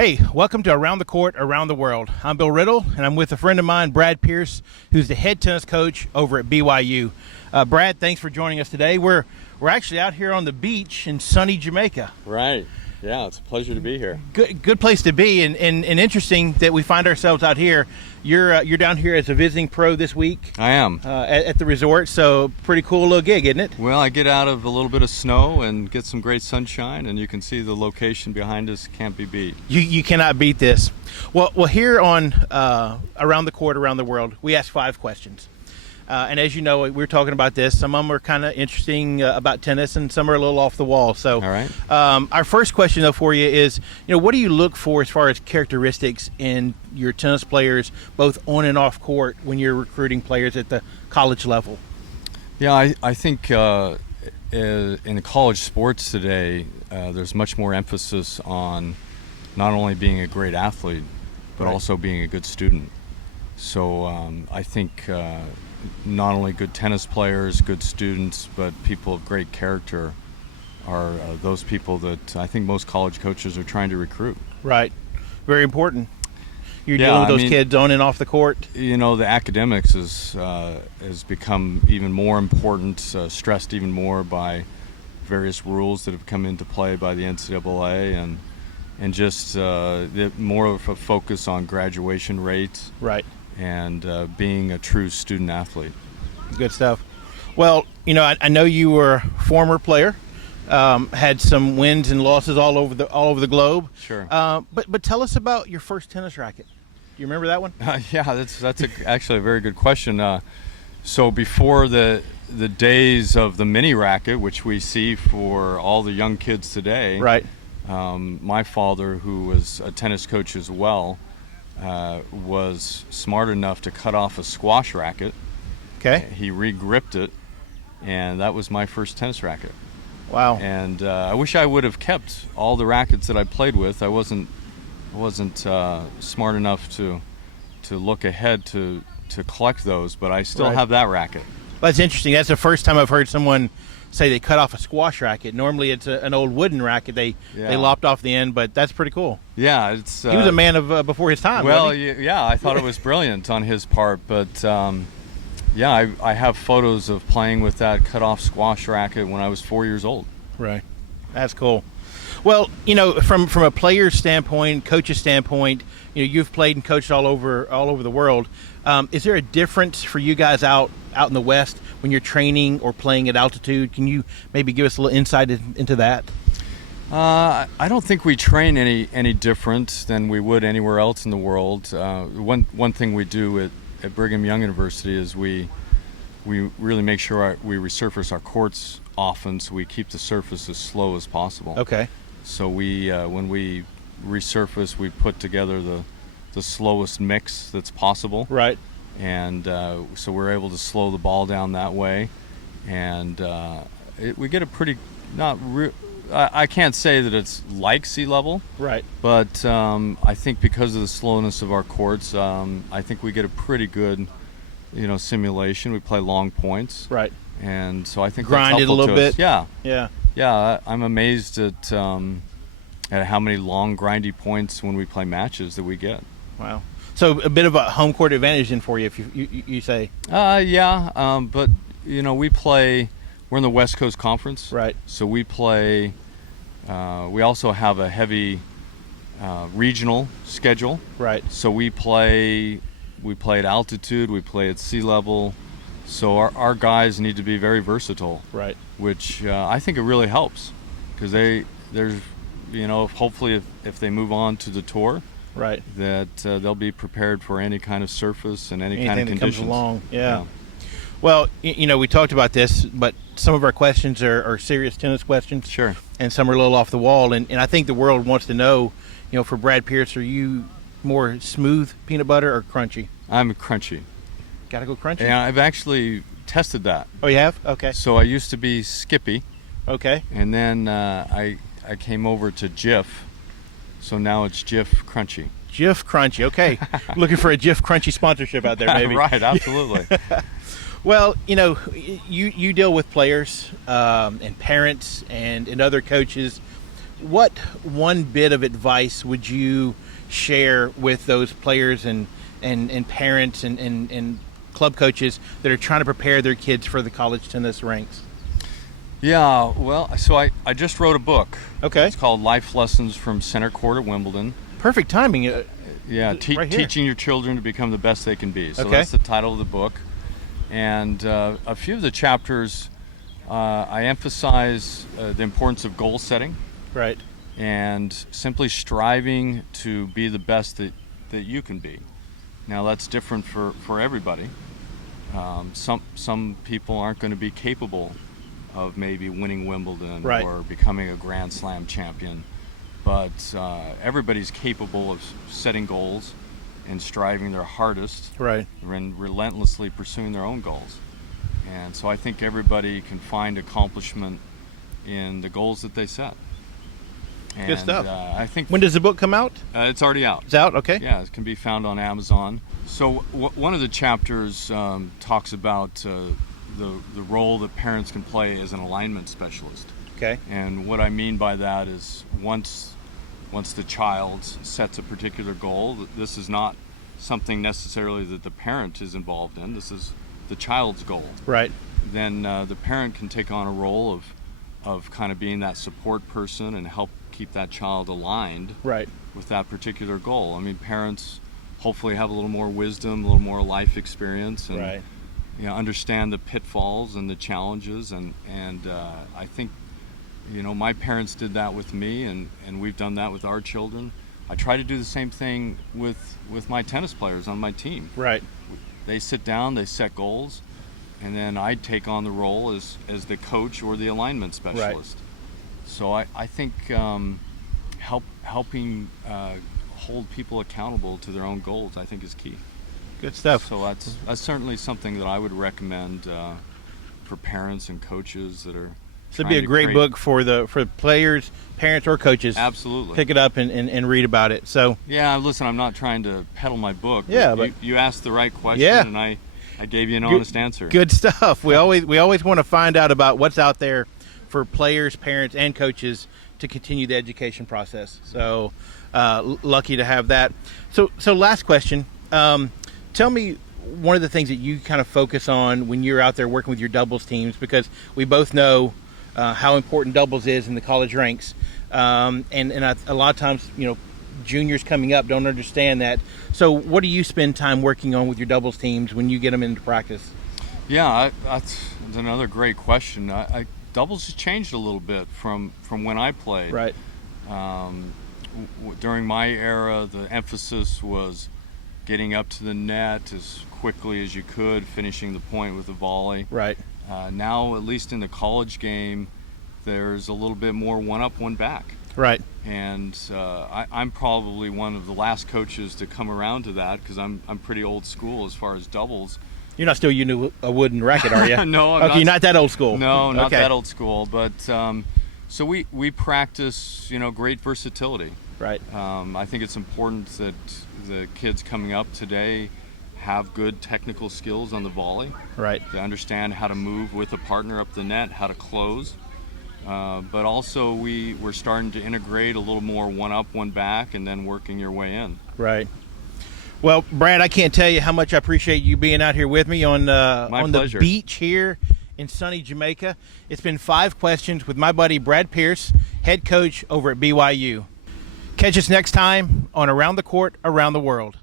Hey, welcome to Around the Court, Around the World. I'm Bill Riddle, and I'm with a friend of mine, Brad Pearce, who's the head tennis coach over at BYU. Brad, thanks for joining us today. We're actually out here on the beach in sunny Jamaica. Right. Yeah, it's a pleasure to be here. Good place to be, and interesting that we find ourselves out here. You're down here as a visiting pro this week. I am. At the resort, so pretty cool little gig, isn't it? Well, I get out of a little bit of snow and get some great sunshine, and you can see the location behind us can't be beat. You cannot beat this. Well, here on Around the Court, Around the World, we ask 5 questions. And as you know, we were talking about this. Some of them are kind of interesting about tennis, and some are a little off the wall. So, all right. Our first question, though, for you is, what do you look for as far as characteristics in your tennis players, both on and off court, when you're recruiting players at the college level? Yeah, I think in college sports today, there's much more emphasis on not only being a great athlete, but Right. also being a good student. So I think not only good tennis players, good students, but people of great character are those people that I think most college coaches are trying to recruit. Right. Very important. You're dealing with those kids on and off the court. The academics has become even more important, stressed even more by various rules that have come into play by the NCAA, and just more of a focus on graduation rates. Right. And being a true student athlete. Good stuff. Well, I know you were a former player, had some wins and losses all over the globe. Sure. But tell us about your first tennis racket. Do you remember that one? Yeah, that's actually a very good question. So before the days of the mini racket, which we see for all the young kids today, right? My father, who was a tennis coach as well, was smart enough to cut off a squash racket. Okay. He re-gripped it, and that was my first tennis racket. Wow. And I wish I would have kept all the rackets that I played with. I wasn't smart enough to look ahead to collect those, but I still have that racket. Well, that's interesting. That's the first time I've heard someone say they cut off a squash racket. Normally it's an old wooden racket. They lopped off the end, but that's pretty cool. Yeah, he was a man of before his time. Well, yeah, I thought it was brilliant on his part, but I have photos of playing with that cut off squash racket when I was 4 years old. Right, that's cool. Well, from a player's standpoint, coach's standpoint, you've played and coached all over the world. Is there a difference for you guys out in the West when you're training or playing at altitude? Can you maybe give us a little insight into that? I don't think we train any different than we would anywhere else in the world. One thing we do at Brigham Young University is we really make sure we resurface our courts often, so we keep the surface as slow as possible. Okay. So when we resurface, we put together the slowest mix that's possible. Right. And so we're able to slow the ball down that way, and we get a pretty I can't say that it's like sea level, right? But I think because of the slowness of our courts, I think we get a pretty good, simulation. We play long points, right? And so I think grind that's it a little bit. Yeah. I'm amazed at how many long grindy points when we play matches that we get. Wow. So a bit of a home court advantage then for you, if you say. But we're in the West Coast Conference, right? So we play. We also have a heavy regional schedule, right? So we play at altitude, we play at sea level. So our guys need to be very versatile, right? Which I think it really helps, because hopefully if they move on to the tour, right, that they'll be prepared for any kind of surface and anything kind of conditions. That comes along. Yeah. Well, we talked about this, but some of our questions are serious tennis questions. Sure. And some are a little off the wall. And I think the world wants to know, for Brad Pearce, are you more smooth peanut butter or crunchy? I'm crunchy. Got to go crunchy? Yeah, I've actually tested that. Oh, you have? Okay. So I used to be Skippy. Okay. And then I came over to Jif. So now it's Jif Crunchy. Jif Crunchy. Okay. Looking for a Jif Crunchy sponsorship out there, maybe. Right, absolutely. Well, you deal with players and parents and other coaches. what one bit of advice would you share with those players and parents and club coaches that are trying to prepare their kids for the college tennis ranks? Yeah, well, so I just wrote a book. Okay. It's called Life Lessons from Center Court at Wimbledon. Perfect timing. Yeah, right here. Teaching your children to become the best they can be. So Okay. that's the title of the book. And a few of the chapters, I emphasize the importance of goal setting. Right. And simply striving to be the best that you can be. Now that's different for everybody. Some people aren't going to be capable of maybe winning Wimbledon Right. or becoming a Grand Slam champion, but everybody's capable of setting goals and striving their hardest, Right. and relentlessly pursuing their own goals. And so I think everybody can find accomplishment in the goals that they set. And, Good stuff. I think When does the book come out? it's already out. It's out. Okay. Yeah, it can be found on Amazon. So one of the chapters talks about the role that parents can play as an alignment specialist. Okay. And what I mean by that is once the child sets a particular goal, this is not something necessarily that the parent is involved in. This is the child's goal. Right. Then the parent can take on a role of kind of being that support person and help keep that child aligned Right. with that particular goal. I mean, parents hopefully have a little more wisdom, a little more life experience, and Right. understand the pitfalls and the challenges. And I think my parents did that with me, and we've done that with our children. I try to do the same thing with my tennis players on my team. Right. They sit down, they set goals, and then I take on the role as the coach or the alignment specialist. So I think helping hold people accountable to their own goals, I think, is key. Good stuff. So that's certainly something that I would recommend for parents and coaches that are. This would be a great book for players, parents, or coaches. Absolutely. Pick it up and read about it. So. Yeah, listen, I'm not trying to peddle my book. Yeah, but you asked the right question, yeah. and I gave you an honest answer. Good stuff. We always want to find out about what's out there for players, parents, and coaches to continue the education process. So lucky to have that. So last question. Tell me one of the things that you kind of focus on when you're out there working with your doubles teams, because we both know how important doubles is in the college ranks. A lot of times, juniors coming up don't understand that. So what do you spend time working on with your doubles teams when you get them into practice? Yeah, that's another great question. Doubles has changed a little bit from when I played. Right. During my era, the emphasis was getting up to the net as quickly as you could, finishing the point with a volley. Right. Now, at least in the college game, there's a little bit more one up, one back. Right. And I'm probably one of the last coaches to come around to that, because I'm pretty old school as far as doubles. You're not still using a wooden racket, are you? No, I'm okay, not. you're not that old school. No, not okay. that old school. But so we practice, great versatility. Right. I think it's important that the kids coming up today have good technical skills on the volley. Right. To understand how to move with a partner up the net, how to close. But also we're starting to integrate a little more one up, one back, and then working your way in. Right. Well, Brad, I can't tell you how much I appreciate you being out here with me on the beach here in sunny Jamaica. It's been 5 questions with my buddy Brad Pearce, head coach over at BYU. Catch us next time on Around the Court, Around the World.